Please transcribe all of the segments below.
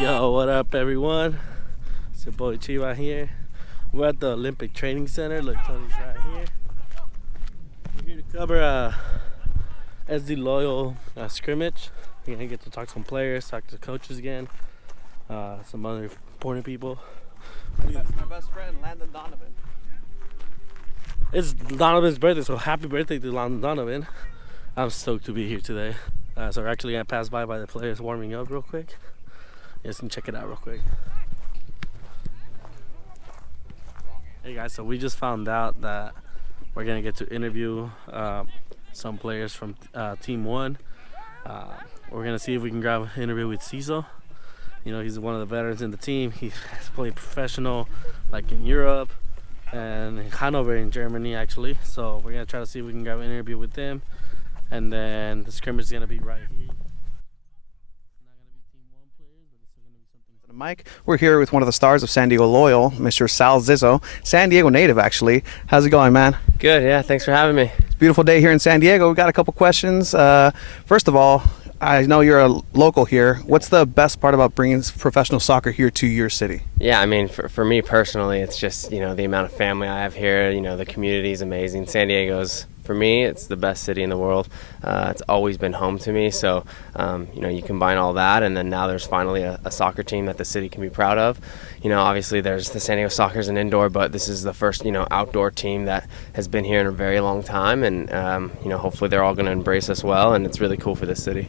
Yo, what up, everyone? It's your boy Chiva here. We're at the Olympic Training Center. Look, Tony's right here. We're here to cover SD Loyal scrimmage. We're gonna get to talk to some players, talk to coaches again, some other important people. My best friend, Landon Donovan. It's Donovan's birthday, so happy birthday to Landon Donovan. I'm stoked to be here today. So we're actually gonna pass by the players warming up real quick. You guys can check it out real quick. Hey guys, so we just found out that we're gonna get to interview some players from Team 1. We're gonna see if we can grab an interview with Zizzo. You know, he's one of the veterans in the team. He has played professional, like in Europe and in Hanover in Germany, actually. So we're gonna try to see if we can grab an interview with him. And then the scrimmage is gonna be right here. Mike, we're here with one of the stars of San Diego Loyal, Mr. Sal Zizzo, San Diego native actually. How's it going, man? Good, yeah, thanks for having me. It's a beautiful day here in San Diego. We got a couple questions. First of all, I know you're a local here. What's the best part about bringing professional soccer here to your city? Yeah, I mean, for me personally, it's just, the amount of family I have here. The community is amazing. San Diego's, for me, it's the best city in the world. It's always been home to me. So, you combine all that, and then now there's finally a soccer team that the city can be proud of. Obviously there's the San Diego Soccer's an indoor, but this is the first, outdoor team that has been here in a very long time. And, hopefully they're all going to embrace us well, and it's really cool for this city.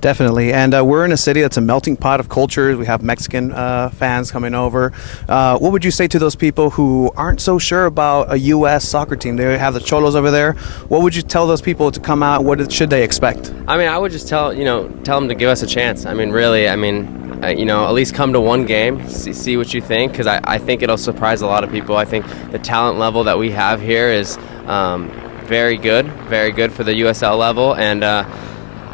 Definitely, and we're in a city that's a melting pot of cultures. We have Mexican fans coming over. What would you say to those people who aren't so sure about a U.S. soccer team? They have the Cholos over there. What would you tell those people to come out? What should they expect? I mean, I would just tell them to give us a chance. I mean, really, at least come to one game, see what you think, because I think it'll surprise a lot of people. I think the talent level that we have here is very good for the USL level, and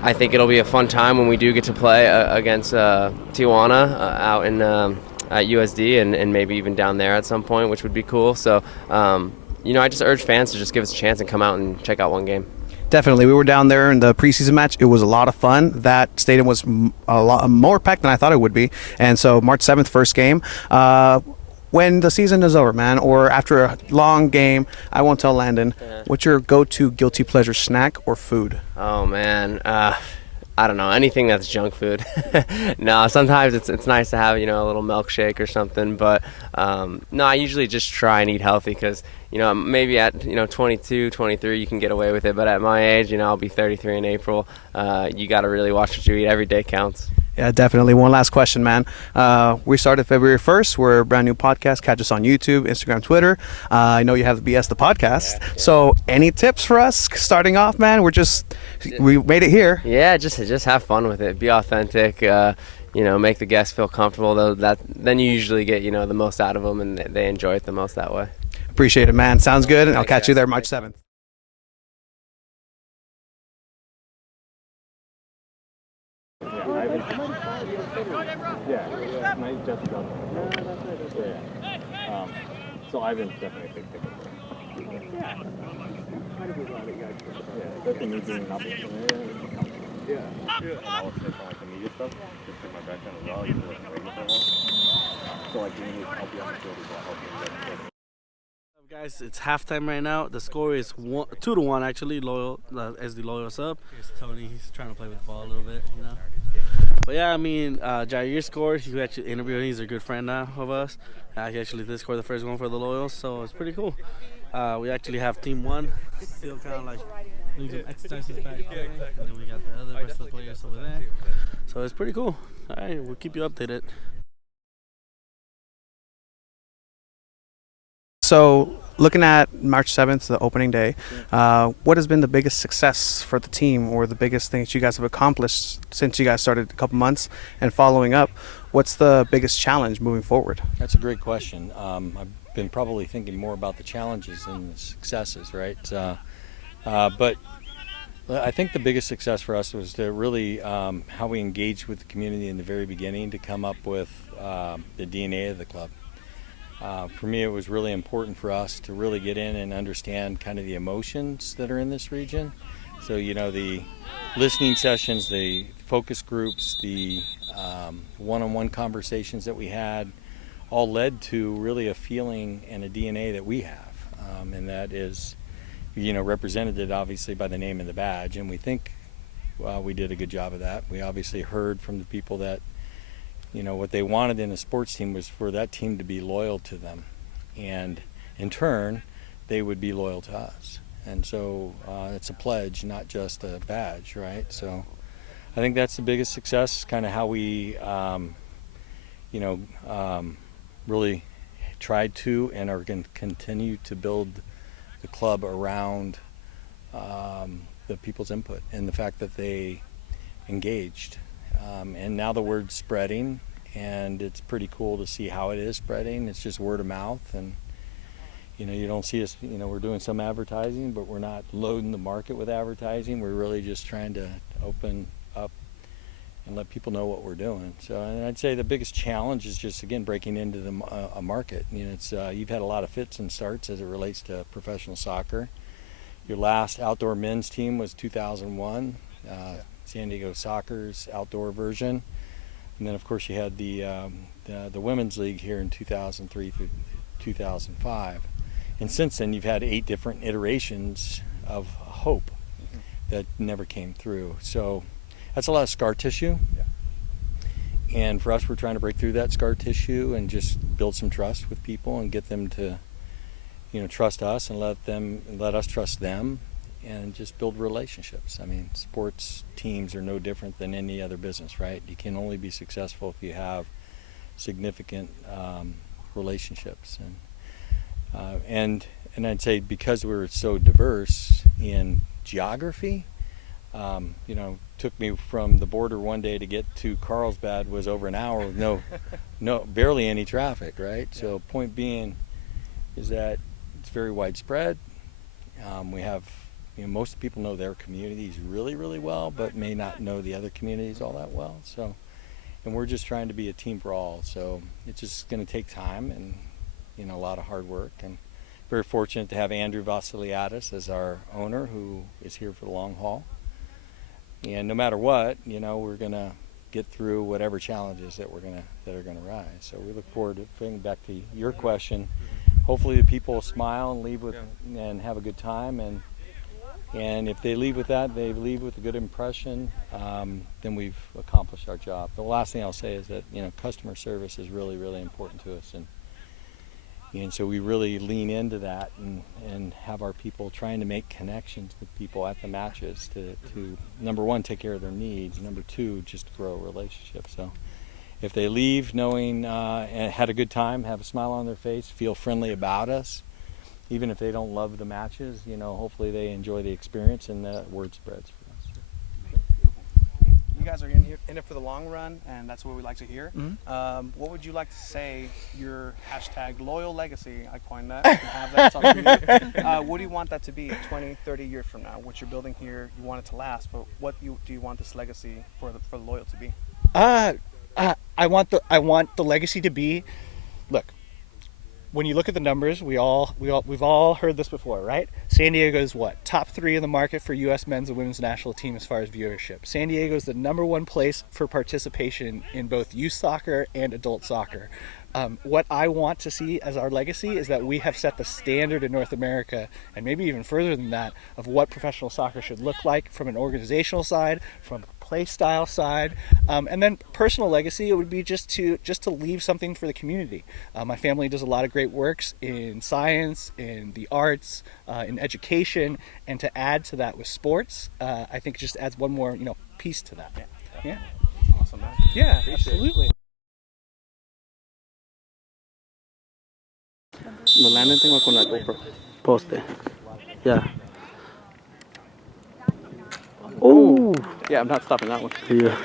I think it'll be a fun time when we do get to play against Tijuana out in at USD and maybe even down there at some point, which would be cool. So, I just urge fans to just give us a chance and come out and check out one game. Definitely. We were down there in the preseason match. It was a lot of fun. That stadium was a lot more packed than I thought it would be. And so March 7th, first game. When the season is over, man, or after a long game, I won't tell Landon, what's your go-to guilty pleasure snack or food? Oh, man. I don't know, anything that's junk food. No, sometimes it's nice to have, a little milkshake or something. But, no, I usually just try and eat healthy because, maybe at, 22, 23, you can get away with it. But at my age, I'll be 33 in April. You got to really watch what you eat. Every day counts. Yeah, definitely. One last question, man. We started February 1st. We're a brand new podcast. Catch us on YouTube, Instagram, Twitter. I know you have the BS the podcast. Yeah. So any tips for us starting off, man? We made it here. Yeah, just have fun with it. Be authentic. Make the guests feel comfortable. Then you usually get, the most out of them, and they enjoy it the most that way. Appreciate it, man. Sounds good. And I'll catch you there March 7th. So Ivan's definitely a big ticket. Yeah. Especially me being not yeah. And I would say for like the media stuff, just like my background as well, I used to work in radio for a while. So like being able to help you on the field is what helped me. Guys, it's halftime right now. The score is 2-1 actually. Loyal, SD Loyal's up. Here's Tony. He's trying to play with the ball a little bit, But yeah, Jair scored. He actually interviewed. He's a good friend now of us. He actually did score the first one for the Loyals, so it's pretty cool. We actually have Team 1 still kind of like doing some exercises back there, and then we got the other rest of the players over there. So it's pretty cool. All right, we'll keep you updated. So, looking at March 7th, the opening day, what has been the biggest success for the team or the biggest thing that you guys have accomplished since you guys started a couple months? And following up, what's the biggest challenge moving forward? That's a great question. I've been probably thinking more about the challenges than the successes, right? But I think the biggest success for us was to really how we engaged with the community in the very beginning to come up with the DNA of the club. For me, it was really important for us to really get in and understand kind of the emotions that are in this region. So, the listening sessions, the focus groups, the one-on-one conversations that we had, all led to really a feeling and a DNA that we have, and that is, represented obviously by the name and the badge, and we think we did a good job of that. We obviously heard from the people that, what they wanted in a sports team was for that team to be loyal to them, and in turn, they would be loyal to us. And so it's a pledge, not just a badge, right? So I think that's the biggest success, kind of how we, really tried to and are going to continue to build the club around the people's input and the fact that they engaged. And now the word's spreading, and it's pretty cool to see how it is spreading. It's just word of mouth, and you don't see us, we're doing some advertising, but we're not loading the market with advertising. We're really just trying to open up and let people know what we're doing. So, and I'd say the biggest challenge is just, again, breaking into a market. It's you've had a lot of fits and starts as it relates to professional soccer. Your last outdoor men's team was 2001, San Diego Soccer's outdoor version. And then, of course, you had the women's league here in 2003 through 2005. And since then, you've had 8 different iterations of hope that never came through. So that's a lot of scar tissue. Yeah. And for us, we're trying to break through that scar tissue and just build some trust with people and get them to, trust us and let us trust them, and just build relationships. I mean, sports teams are no different than any other business, right? You can only be successful if you have significant relationships. And I'd say because we're so diverse in geography, took me from the border one day to get to Carlsbad was over an hour with barely any traffic, right? Yeah. So point being is that it's very widespread. We have, most people know their communities really, really well, but may not know the other communities all that well. So, and we're just trying to be a team for all. So it's just going to take time and, a lot of hard work. And very fortunate to have Andrew Vasiliadis as our owner, who is here for the long haul. And no matter what, we're going to get through whatever challenges that are going to rise. So we look forward to bringing back to your question. Hopefully the people will smile and leave with and have a good time, and if they leave with that, they leave with a good impression, then we've accomplished our job. The last thing I'll say is that customer service is really, really important to us, and so we really lean into that and have our people trying to make connections with people at the matches to number one, take care of their needs, number two, just grow relationships. So if they leave knowing and had a good time, have a smile on their face, feel friendly about us, even if they don't love the matches, hopefully they enjoy the experience and the word spreads for us. You guys are in it for the long run, and that's what we like to hear. Mm-hmm. What would you like to say, your hashtag loyal legacy, I coined that, you can have that, it's up to you. What do you want that to be 20, 30 years from now? What you're building here, you want it to last, but what do you want this legacy for the loyal to be? I want the legacy to be, look, when you look at the numbers, we've all heard this before, right? San Diego is what? Top 3 in the market for U.S. men's and women's national team as far as viewership. San Diego is the #1 place for participation in both youth soccer and adult soccer. What I want to see as our legacy is that we have set the standard in North America, and maybe even further than that, of what professional soccer should look like from an organizational side, from a play style side, and then personal legacy, it would be just to leave something for the community. My family does a lot of great works in science, in the arts, in education, and to add to that with sports, I think it just adds one more piece to that. Yeah. Awesome, man. Yeah, absolutely. Lo Landon tengo con la GoPro. Poste. Yeah. Oh. Yeah, I'm not stopping that one. Yeah.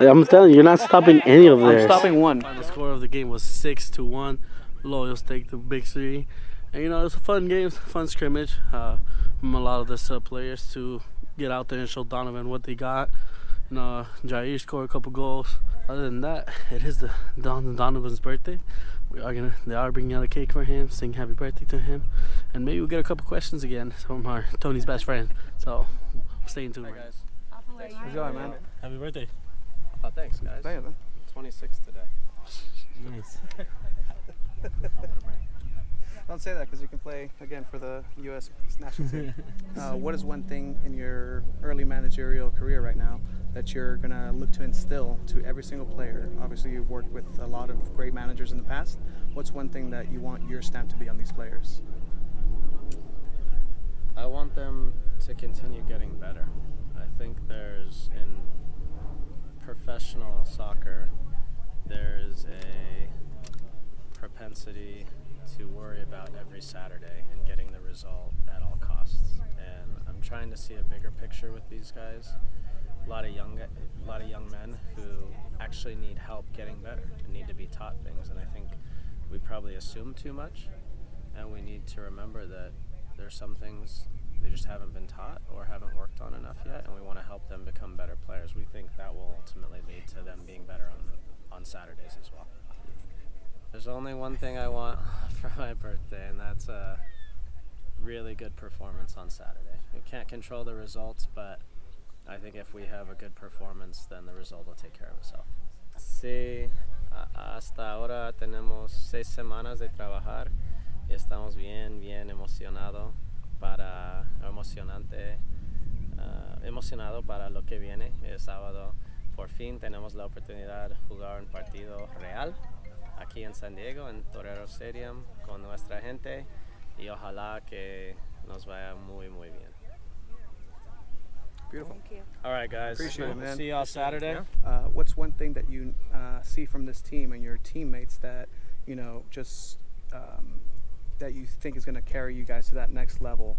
I'm telling you, you're not stopping any of theirs. I'm stopping one. The score of the game was 6-1. Loyals take the big 3. And it was a fun game, fun scrimmage from a lot of the sub players to get out there and show Donovan what they got. Jair scored a couple goals. Other than that, it is Donovan's birthday. They are bringing out a cake for him, sing happy birthday to him, and maybe we'll get a couple questions again from Tony's best friend. So stay tuned. Hey guys. How's it going, man? Happy birthday. Oh, thanks, guys. Play it, man. 26 today. Nice. Don't say that because you can play again for the U.S. national team. What is one thing in your early managerial career right now that you're going to look to instill to every single player? Obviously, you've worked with a lot of great managers in the past. What's one thing that you want your stamp to be on these players? I want them to continue getting better. I think there's, in professional soccer, there's a propensity to worry about every Saturday and getting the result at all costs. And I'm trying to see a bigger picture with these guys. A lot of young men who actually need help getting better and need to be taught things. And I think we probably assume too much, and we need to remember that there's some things they just haven't been taught or haven't worked on enough yet, and we want to help them become better players. We think that will ultimately lead to them being better on Saturdays as well. There's only one thing I want for my birthday, and that's a really good performance on Saturday. We can't control the results, but I think if we have a good performance, then the result will take care of itself. Sí, hasta ahora tenemos 6 semanas de trabajar y estamos bien emocionado para lo que viene el sábado. Por fin tenemos la oportunidad de jugar un partido real aquí en San Diego, en Torero Stadium, con nuestra gente, y ojalá que nos vaya muy bien. Beautiful. Thank you. All right, guys. Appreciate it, man. See y'all Saturday. What's one thing that you see from this team and your teammates that, just that you think is going to carry you guys to that next level?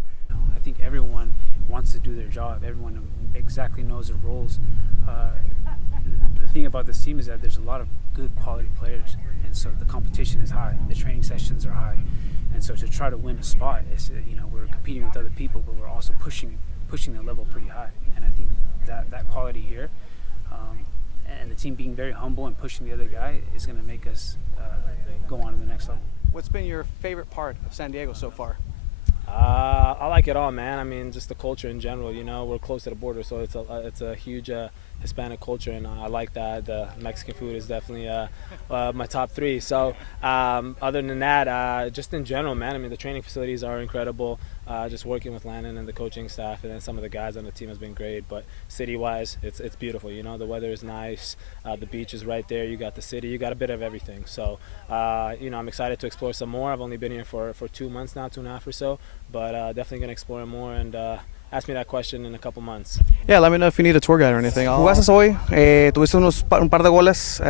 I think everyone wants to do their job. Everyone exactly knows their roles. The thing about this team is that there's a lot of good quality players, and so the competition is high. The training sessions are high, and so to try to win a spot, it's, we're competing with other people, but we're also pushing the level pretty high. And I think that quality here, and the team being very humble and pushing the other guy, is going to make us go on to the next level. What's been your favorite part of San Diego so far? I like it all, man. I mean, just the culture in general. We're close to the border, so it's a huge Hispanic culture, and I like that. The Mexican food is definitely my top 3. So other than that, just in general, man, I mean, the training facilities are incredible. Just working with Landon and the coaching staff, and then some of the guys on the team has been great. But city-wise, it's beautiful. The weather is nice. The beach is right there. You got the city. You got a bit of everything. So I'm excited to explore some more. I've only been here for 2 months now, 2.5 or so. But definitely gonna explore more and ask me that question in a couple months. Yeah, let me know if you need a tour guide or anything. Jugaste hoy, tuviste un par de goles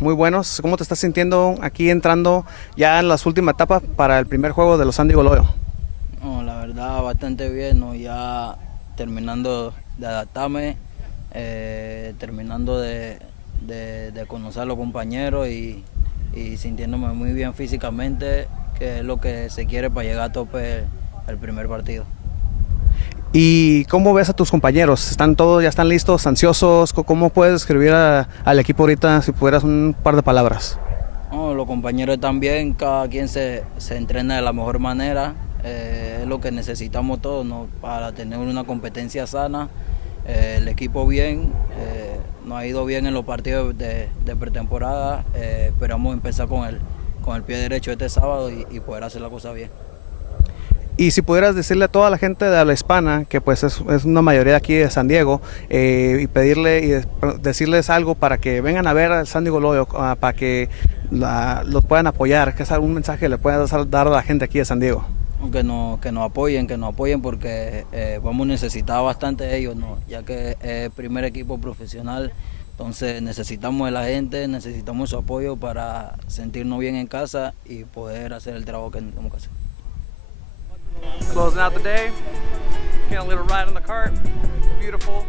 muy buenos. ¿Cómo te estás sintiendo aquí entrando ya en las últimas etapas para el primer juego de los San Diego Loyal? No, la verdad bastante bien, ¿no? Ya terminando de adaptarme, terminando de conocer a los compañeros y sintiéndome muy bien físicamente, que es lo que se quiere para llegar a tope el primer partido. ¿Y cómo ves a tus compañeros? ¿Ya están listos, ansiosos? ¿Cómo puedes describir al equipo ahorita, si pudieras un par de palabras? No, los compañeros también, cada quien se entrena de la mejor manera. Es lo que necesitamos todos, ¿no? Para tener una competencia sana. El equipo bien, nos ha ido bien en los partidos de pretemporada. Esperamos empezar con el pie derecho este sábado y poder hacer la cosa bien. Y si pudieras decirle a toda la gente de habla hispana, que pues es una mayoría aquí de San Diego, y decirles algo para que vengan a ver al San Diego Loyal, para que los puedan apoyar, que es algún mensaje que le puedas dar a la gente aquí de San Diego. Que nos apoyen porque vamos a necesitar bastante de ellos, ¿no? Ya que es el primer equipo profesional, entonces necesitamos de la gente, necesitamos su apoyo para sentirnos bien en casa y poder hacer el trabajo que tenemos que hacer. Closing out the day, getting a little ride on the cart, beautiful.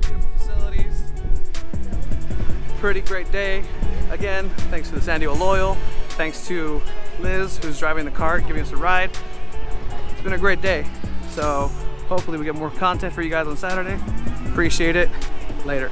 Beautiful facilities, pretty great day. Again, thanks to the San Diego Loyal, thanks to Liz, who's driving the cart, giving us a ride. It's been a great day, so hopefully we get more content for you guys on Saturday. Appreciate it. Later.